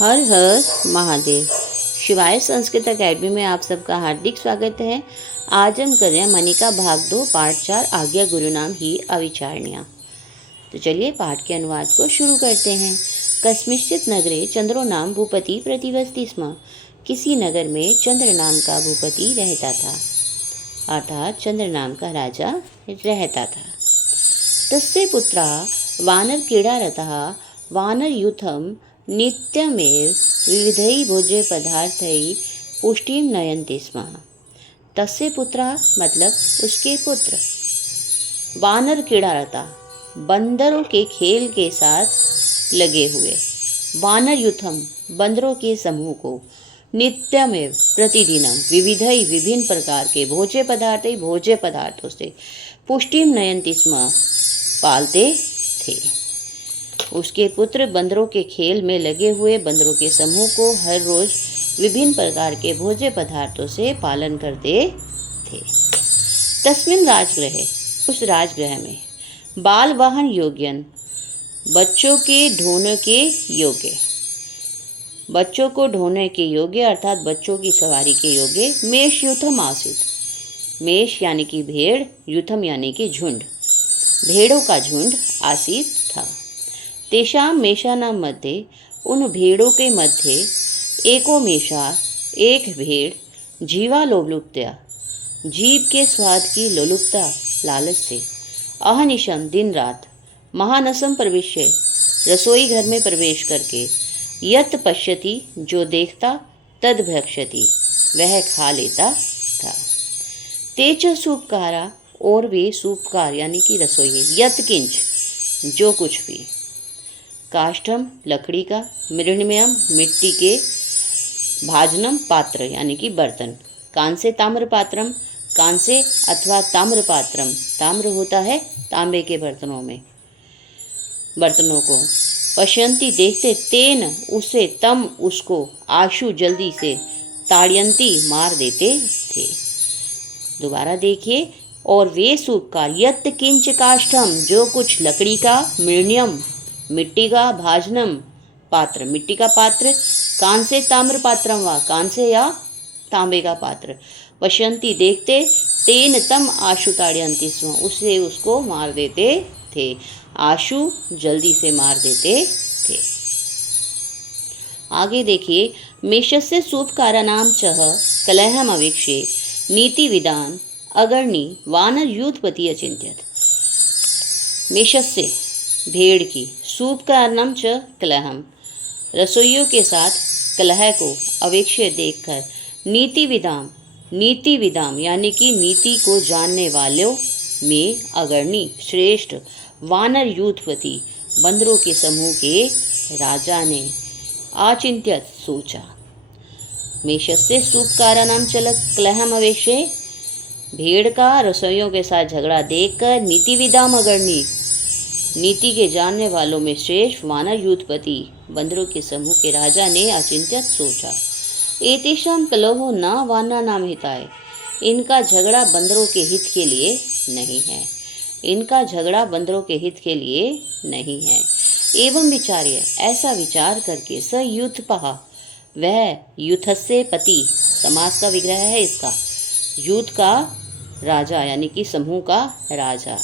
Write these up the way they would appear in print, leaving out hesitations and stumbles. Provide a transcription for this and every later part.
हर हर महादेव। शिवाय संस्कृत अकेडमी में आप सबका हार्दिक स्वागत है। आज हम कर रहे हैं मनिका भाग 2 पाठ 4 आज्ञा गुरु नाम ही अविचारणीय। तो चलिए पाठ के अनुवाद को शुरू करते हैं। कस्मिंश्चित् नगरे चंद्रो नाम भूपति प्रतिवसति स्म। किसी नगर में चंद्र नाम का भूपति रहता था, अर्थात चंद्र नाम का राजा रहता था। तस्य पुत्रा वानर क्रीडारतः वानरयूथम नित्यमेव विविधैः भोज्य पदार्थैः पुष्टिं नयन्ति स्म। तस्य पुत्रा मतलब उसके पुत्र, वानर क्रीडारता बंदरों के खेल के साथ लगे हुए, वानर युथम बंदरों के समूह को, नित्यमेव प्रतिदिनम विविधैः विभिन्न प्रकार के भोज्य पदार्थों से पुष्टिं नयन्ति स्म पालते थे। उसके पुत्र बंदरों के खेल में लगे हुए बंदरों के समूह को हर रोज विभिन्न प्रकार के भोज्य पदार्थों से पालन करते थे। तस्मिन् राजगृहे, उस राजगृह में, बाल वाहन योग्यन बच्चों को ढोने के योग्य अर्थात बच्चों की सवारी के योग्य मेष यूथम आसीत। मेष यानी कि भेड़, यूथम यानी कि झुंड, भेड़ों का झुंड आसीत था। तेषाम मेषानां मध्ये, उन भेड़ों के मध्य, एको मेषा एक भेड़, जीवा लोलुप्त्या जीव के स्वाद की लोलुपता लालच से, अहनिशम दिन रात, महानसम प्रविश्य रसोई घर में प्रवेश करके, यत पश्यति जो देखता, तद भक्षति वह खा लेता था। तेच सूपकारा, और वे सूपकार यानी कि रसोई, यत किंच जो कुछ भी, काष्ठम लकड़ी का, मृण्मयम मिट्टी के, भाजनम पात्र यानी कि बर्तन, कांसे ताम्र पात्रम कांसे अथवा ताम्र पात्रम, ताम्र होता है तांबे के बर्तनों को, पश्यंती देखते, तेन उसे, तम उसको, आशु जल्दी से, ताड़यंती मार देते थे। दोबारा देखिए, और वे सूपकार, यत किंच काष्ठम जो कुछ लकड़ी का, मृण्यम मिट्टी का, भाजनम पात्र मिट्टी का पात्र, कांसे ताम्र पात्रम व कांसे या तांबे का पात्र, पश्यंती देखते, तेन तम आशु ताड़यंती स्म उससे उसको मार देते थे, आशु जल्दी से मार देते थे। आगे देखिए, मेषस्य सूपकारानां चह कलहम अवीक्ष्य नीति विदान अगर्णी वानर यूथपति अचिंत्यत। मेषस्य भेड़ की, सूपकारनम च कलहम रसोइयों के साथ कलह को, अवेक्ष्य देखकर, नीति विदाम यानी कि नीति को जानने वालों में अग्रणी श्रेष्ठ, वानर यूथपति बंदरों के समूह के राजा ने, आचिंत्यत सोचा। मेषस्य सूपकारानाम चल कलहम अवेक्ष्य, भेड़ का रसोइयों के साथ झगड़ा देखकर, नीति विदाम अग्रणी नीति के जानने वालों में श्रेष्ठ, वानर यूथपति बंदरों के समूह के राजा ने अचिंत्यत सोचा। एतेषां कलहो न वानराणां हिताय, इनका झगड़ा बंदरों के हित के लिए नहीं है, इनका झगड़ा बंदरों के हित के लिए नहीं है। एवं विचार्य, ऐसा विचार करके, स यूथपः वह, यूथस्य पति समास का विग्रह है इसका, यूथ का राजा यानी कि समूह का राजा,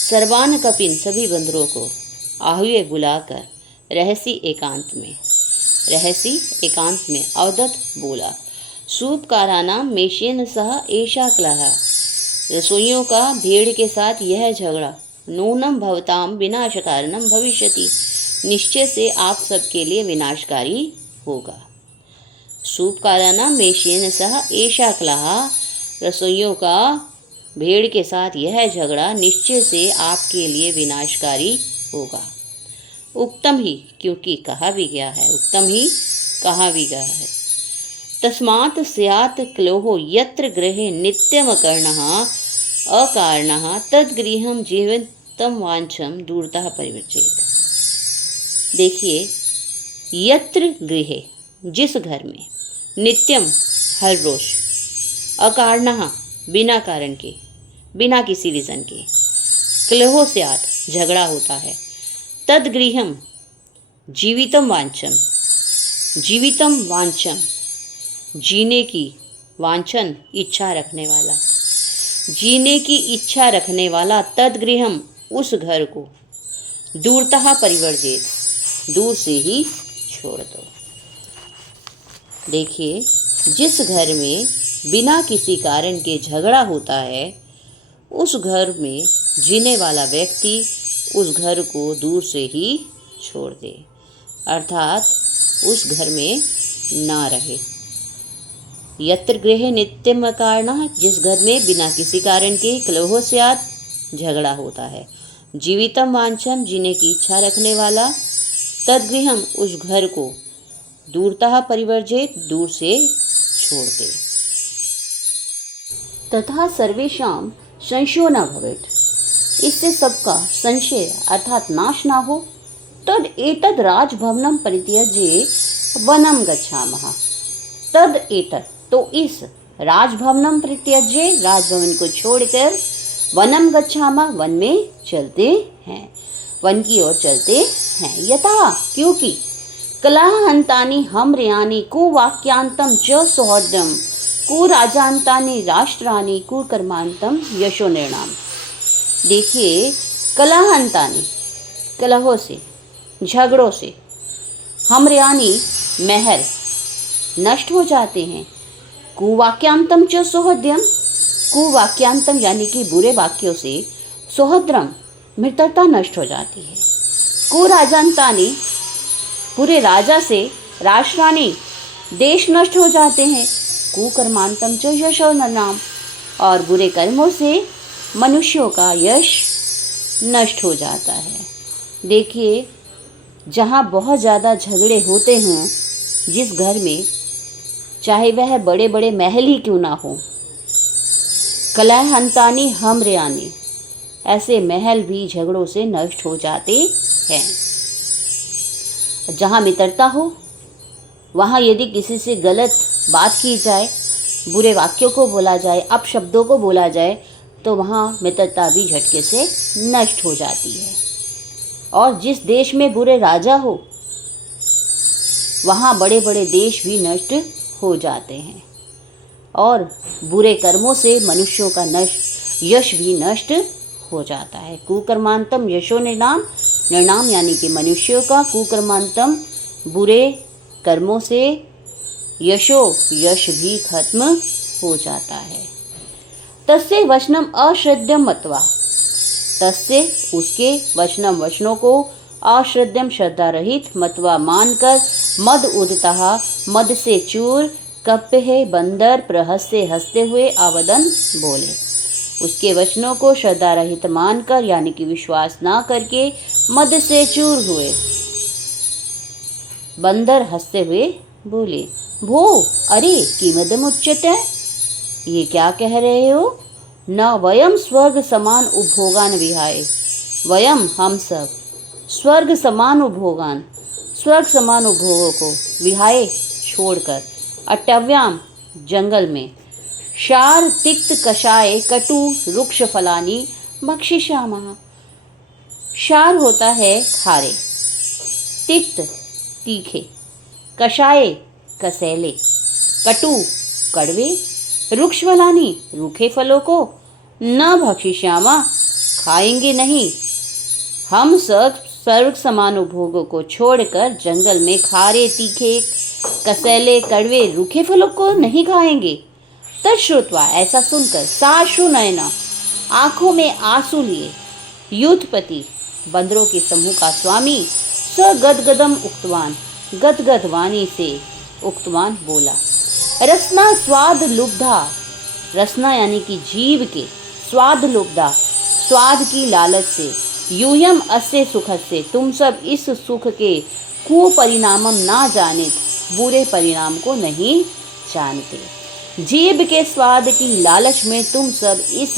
सर्वान कपिन सभी बंदरों को, आहुए बुलाकर, रहसी एकांत में अवदत बोला, सूपकारानाम मेषेन सह एषा कलह, रसोइयों का भेड़ के साथ यह झगड़ा, नूनम भवताम विनाशकारणम भविष्यति निश्चय से आप सबके लिए विनाशकारी होगा। सूपकारानाम मेषेन सह एषा कलह, रसोइयों का भेड़ के साथ यह झगड़ा निश्चय से आपके लिए विनाशकारी होगा। उक्तम ही, क्योंकि कहा भी गया है, तस्मात् स्यात् क्लोहो यत्र गृहे नित्यम अकारणः तद्गृहं जीवंतम वांछम दूरतः परिवर्जेत। देखिए, यत्र गृहे जिस घर में, नित्यम हर रोज, अकारणः बिना कारण के, बिना किसी रीजन के, क्लहो स्यात् झगड़ा होता है, तद गृहम जीवितम वांछम जीवितम वांछन, जीने की वांछन इच्छा रखने वाला, जीने की इच्छा रखने वाला, तद्गृहम उस घर को, दूरतः परिवर्जित दूर से ही छोड़ दो। देखिए, जिस घर में बिना किसी कारण के झगड़ा होता है उस घर में जीने वाला व्यक्ति उस घर को दूर से ही छोड़ दे, अर्थात उस घर में ना रहे। यत्र गृहे नित्यम अकारणः, जिस घर में बिना किसी कारण के कलहो स्यात्, झगड़ा होता है। जीवितम वांछन, जीने की इच्छा रखने वाला, तद्गृहम उस घर को, दूरतः परिवर्जित दूर से छोड़ दे। तथा सर्वेषां संशयो न भवेत्, इससे सबका संशय अर्थात नाश ना हो। तद एतद राजभवनम परित्यज्य वनम गच्छामः, तद एतद तो इस राजभवनम परित्यज्य राजभवन को छोड़कर वनम गच्छामः वन में चलते हैं, वन की ओर चलते हैं। यथा क्योंकि कलहंतानि हमर्यानि कुवाक्यांतम च सौहृदम कुराजांतानि राष्ट्रानि कुकर्मांतम यशो निर्णाम। देखिए, कलहंतानि कलहों से, झगड़ों से, हमर्यानि महल नष्ट हो जाते हैं, कुवाक्यांतम च सौहृदम, कुवाक्यांतम यानी कि बुरे वाक्यों से, सौहृद्रम मित्रता नष्ट हो जाती है, कुराजांतानि पूरे राजा से, राष्ट्रानी देश नष्ट हो जाते हैं, कुकर्मांतम च यशो नाम, और बुरे कर्मों से मनुष्यों का यश नष्ट हो जाता है। देखिए, जहाँ बहुत ज़्यादा झगड़े होते हों, जिस घर में, चाहे वह बड़े बड़े महल ही क्यों ना हो, कलहंतानि हमर्यानि, ऐसे महल भी झगड़ों से नष्ट हो जाते हैं। जहाँ मित्रता हो वहाँ यदि किसी से गलत बात की जाए, बुरे वाक्यों को बोला जाए, अपशब्दों को बोला जाए, तो वहाँ मित्रता भी झटके से नष्ट हो जाती है। और जिस देश में बुरे राजा हो वहाँ बड़े बड़े देश भी नष्ट हो जाते हैं, और बुरे कर्मों से मनुष्यों का यश भी नष्ट हो जाता है। कुकर्मांतम यशो निर्णाम, निर्णाम यानी कि मनुष्यों का, कुकर्मांतम बुरे कर्मों से यश भी खत्म हो जाता है। तस्य वचनम अश्रद्धम मत्वा, तस्य उसके वचनम वचनों को, अश्रद्धम श्रद्धा रहित, मत्वा मानकर, मद उदितः मद से चूर, कप्य बंदर, प्रहस्य हंसते हुए, आवेदन बोले। उसके वचनों को श्रद्धा रहित मानकर यानी कि विश्वास ना करके मद से चूर हुए बंदर हंसते हुए बोले, भो अरे किमदम उच्यते, ये क्या कह रहे हो? न वयम स्वर्ग समान उपभोगान विहाय, वयम हम सब, स्वर्ग समान उपभोगान, स्वर्ग समान उपभोगों को, विहाय छोड़कर, अटव्याम जंगल में, शार तिक्त कषाय कटु रुक्ष फलानी भक्षिष्यामः। शार होता है खारे, तिक्त तीखे, कषाय कसैले, कटु कड़वे, रुक्ष फलानी रूखे फलों को, न भक्षिष्यामः खाएंगे नहीं। हम सब स्वर्ग समान उपभोगों को छोड़कर जंगल में खारे तीखे कसैले कड़वे रूखे फलों को नहीं खाएंगे। तच्छ्रुत्वा ऐसा सुनकर, साश्रु नयना आंखों में आंसू लिए, युद्धपति बंदरों के समूह का स्वामी, स गदगदम उक्तवान गदगद वाणी से उक्तवान बोला, रसना स्वाद लुब्धा, रसना यानी कि जीव के, स्वाद लुब्धा स्वाद की लालच से, यूयम अस्य सुख से, तुम सब इस सुख के कुपरिणामम ना जाने, बुरे परिणाम को नहीं जानते। जीव के स्वाद की लालच में तुम सब इस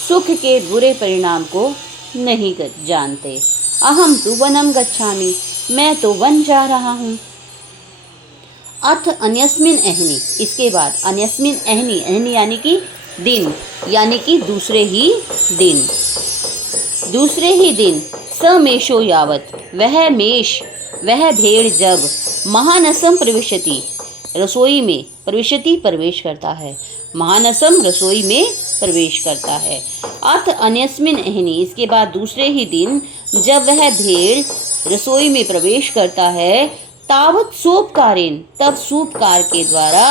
सुख के बुरे परिणाम को नहीं जानते। अहम तु वनम गच्छामि, मैं तो वन जा रहा हूँ। अथ अन्यस्मिन अहनि, इसके बाद अन्यस्मिन अहनि, अहनि यानी कि दिन, यानी कि दूसरे ही दिन, दूसरे ही दिन समेशो यावत, वह भेड़ जब महानसम प्रविशति, रसोई में, प्रविशति प्रवेश करता है, महानसम रसोई में प्रवेश करता है। अथ अन्यस्मिन अहनि, इसके बाद दूसरे ही दिन जब वह भेड़ रसोई में प्रवेश करता है, तावत सूपकारेन, तब सूपकार के द्वारा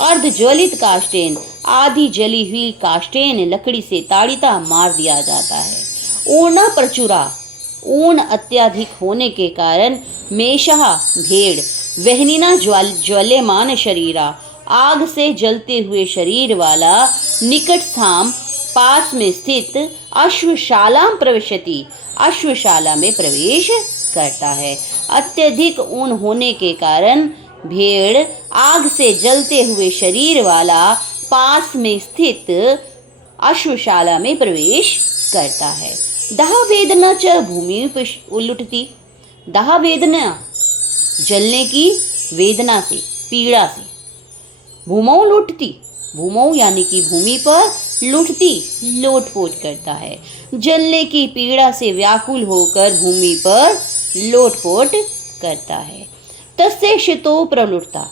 अर्ध ज्वलित काष्टेन, आधी जली हुई काष्टेन लकड़ी से ताड़िता मार दिया जाता है। ऊर्णा प्रचुरा, ऊन अत्यधिक होने के कारण मेषः भेड़, वहनिना ज्वल्यमान शरीरा, आग से जलते हुए शरीर वाला, निकट स्थान पास में स्थित अश्वशाला प्रविशति, अश्वशाला में प्रवेश करता है। अत्यधिक ऊन होने के कारण भेड़ आग से जलते हुए शरीर वाला पास में स्थित अश्वशाला में प्रवेश करता है। दाह वेदना च भूमि उलटती, दाह वेदना जलने की वेदना से, पीड़ा से, भूमौ लुटती, भूमौ यानी कि भूमि पर, लुटती लोटपोट करता है, जलने की पीड़ा से व्याकुल होकर भूमि पर लोटपोट करता है। तस्य शितो प्रलुटता,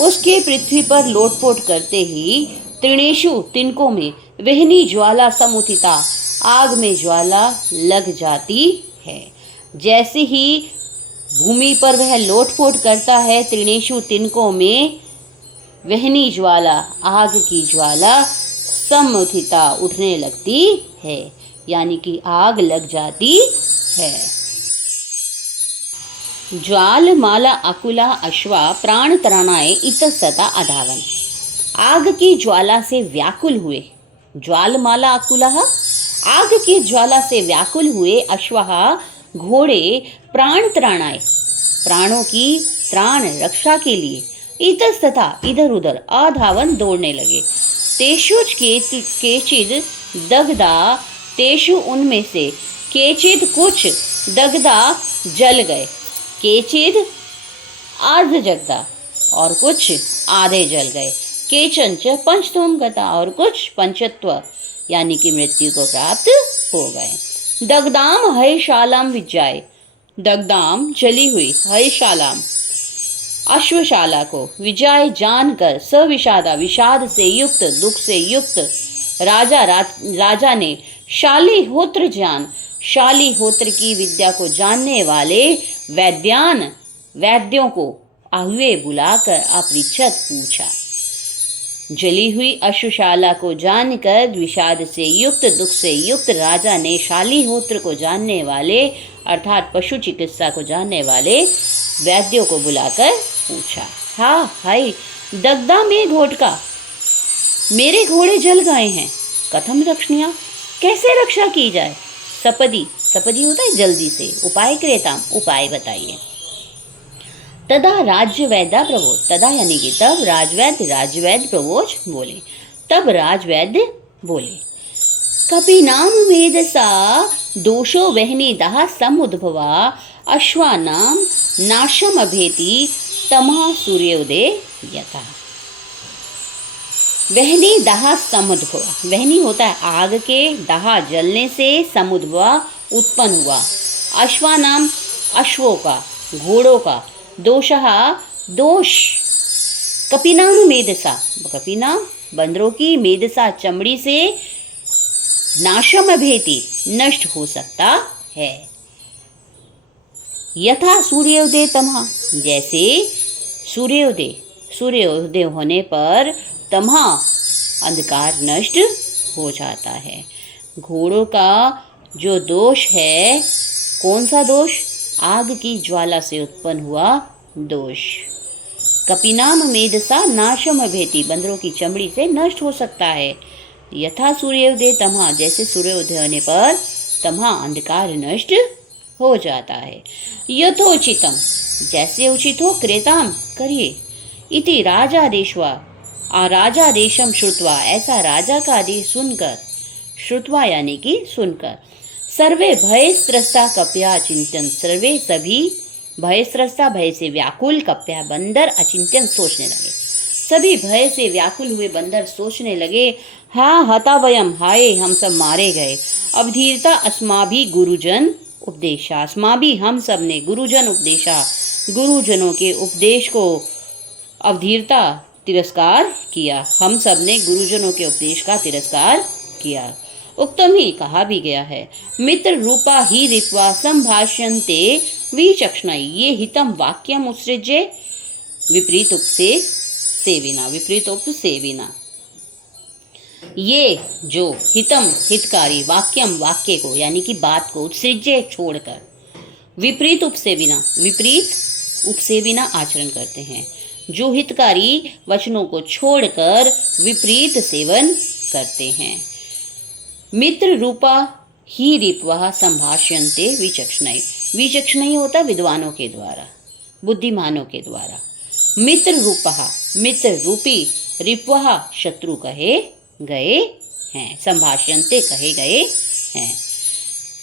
उसके पृथ्वी पर लोटपोट करते ही तृणेषु, तिनकों में, वहनी ज्वाला समुथिता, आग में ज्वाला लग जाती है। जैसे ही भूमि पर वह लोटपोट करता है, तृणेषु, तिनकों में, वहनी ज्वाला, आग की ज्वाला, समुथिता, उठने लगती है, यानी कि आग लग जाती है। ज्वालमाला अकुला अश्वा प्राण त्राणाय इतस्तता अधावन, आग की ज्वाला से व्याकुल हुए, ज्वालमाला अकुलः, आग की ज्वाला से व्याकुल हुए, अश्वः घोड़े, प्राण त्राणाय, प्राणों की त्राण रक्षा के लिए, इतस्तता इधर उधर, अधावन दौड़ने लगे। तेषुच केचिद दग्धा, तेषु उनमें से, केचिद कुछ, दग्धा जल गए, केचिद अर्ध जगदा, और कुछ आधे जल गए, केचंच पंचत्वम गता, और कुछ पंचत्व यानी कि मृत्यु को प्राप्त हो गए। दग्धाम हयशालाम विज्जाय, दग्धाम जली हुई, हयशालाम अश्वशाला को, विजय जानकर, सविषादा विषाद से युक्त, दुख से युक्त, राजा ने शालिहोत्र जान, शालिहोत्र की विद्या को जानने वाले वैद्यों को आहुए बुलाकर अपरिच्छद पूछा। जली हुई अश्वशाला को जानकर विषाद से युक्त, दुख से युक्त राजा ने शालिहोत्र को जानने वाले अर्थात पशु चिकित्सा को जानने वाले वैद्यों को बुलाकर पूछा, हाँ हाय दग्धा में घोटका, मेरे घोड़े जल गए हैं, कथम रक्षणीय, कैसे रक्षा की जाए। सपदी, सपदी होता है जल्दी से, उपाय क्रेताम, उपाय बताइए। तदा राजवैद्य प्रबोध, तदा यानी कि तब राजवैद्य प्रबोध बोले, तब राजवैद्य बोले, कपिनाम मेधसा दोषो वहनी दाह समुद्भवा, अश्वानाम नाशम अभेति तमः सूर्योदय यथा। वहनी दाह समुद्भवा, वहनी होता है आग के, दाह जलने से, समुद्भवा उत्पन्न हुआ, अश्वानाम अश्वों का, घोड़ों का, दोषः दोष, कपिनाम मेधसा, कपिना बंदरों की, मेधसा चमड़ी से, नाशम अभेति नष्ट हो सकता है, यथा सूर्योदय तमः, जैसे सूर्योदय होने पर तमः अंधकार नष्ट हो जाता है। घोड़ों का जो दोष है, कौन सा दोष, आग की ज्वाला से उत्पन्न हुआ दोष, कपिनाम मेधसा नाशम अभेति, बंदरों की चमड़ी से नष्ट हो सकता है, यथा सूर्योदय तमः, जैसे सूर्योदय होने पर तमः अंधकार नष्ट हो जाता है। यथोचितम, जैसे उचित हो, क्रेताम करिए, इति राजादेशवा, राजादेशम श्रुत्वा, ऐसा राजा का आदेश सुनकर, श्रुत्वा यानी कि सुनकर, सर्वे भयस्त्रस्ता कप्या अचिंत्यन, सर्वे सभी भयस्त्रस्ता, भय से व्याकुल, कप्या बंदर, अचिंत्यन सोचने लगे, सभी भय से व्याकुल हुए बंदर सोचने लगे, हाँ हतावयम, हाय हम सब मारे गए, अवधीरता अस्माभि गुरुजन उपदेशा, अस्माभि हम सब ने, गुरुजन उपदेशा गुरुजनों के उपदेश को अवधीरता तिरस्कार किया, हम सब ने गुरुजनों के उपदेश का तिरस्कार किया। उक्तम ही कहा भी गया है, मित्र रूपा ही रित्वा संभाष्यन्ते विचक्षणै ये हितम वाक्यम उत्सृज्य विपरीत उपसे सेविना, विपरीत उपसेविना। ये जो हितम हितकारी वाक्यम वाक्य को यानी कि बात को उत्सृज्य छोड़कर विपरीत उपसेविना, विपरीत उपसेविना आचरण करते हैं, जो हितकारी वचनों को छोड़कर विपरीत सेवन करते हैं। मित्र रूपा ही रिपवा संभाष्यन्ते विचक्षणै, विचक्षणै होता विद्वानों के द्वारा, बुद्धिमानों के द्वारा। मित्र रूपः मित्र रूपी, रिपवा शत्रु कहे गए हैं, संभाष्यन्ते कहे गए हैं।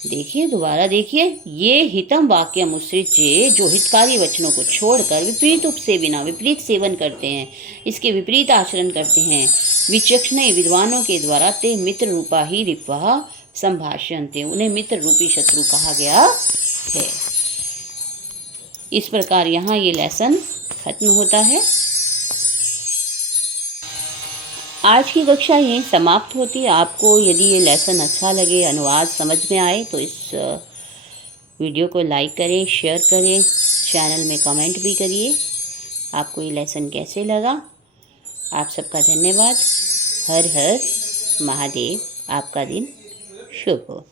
देखिए दोबारा देखिए, ये हितम वाक्यम उत्सृज्य जो हितकारी वचनों को छोड़कर विपरीत उपसेविना विपरीत सेवन करते हैं, इसके विपरीत आचरण करते हैं, विचक्षणै विद्वानों के द्वारा ते मित्र रूपा ही रिपवा संभाष्यन्ते उन्हें मित्र रूपी शत्रु कहा गया है। इस प्रकार यहाँ ये लेसन खत्म होता है। आज की कक्षा यहीं समाप्त होती है। आपको यदि ये लेसन अच्छा लगे, अनुवाद समझ में आए तो इस वीडियो को लाइक करें, शेयर करें, चैनल में कमेंट भी करिए आपको ये लेसन कैसे लगा। आप सबका धन्यवाद। हर हर महादेव। आपका दिन शुभ हो।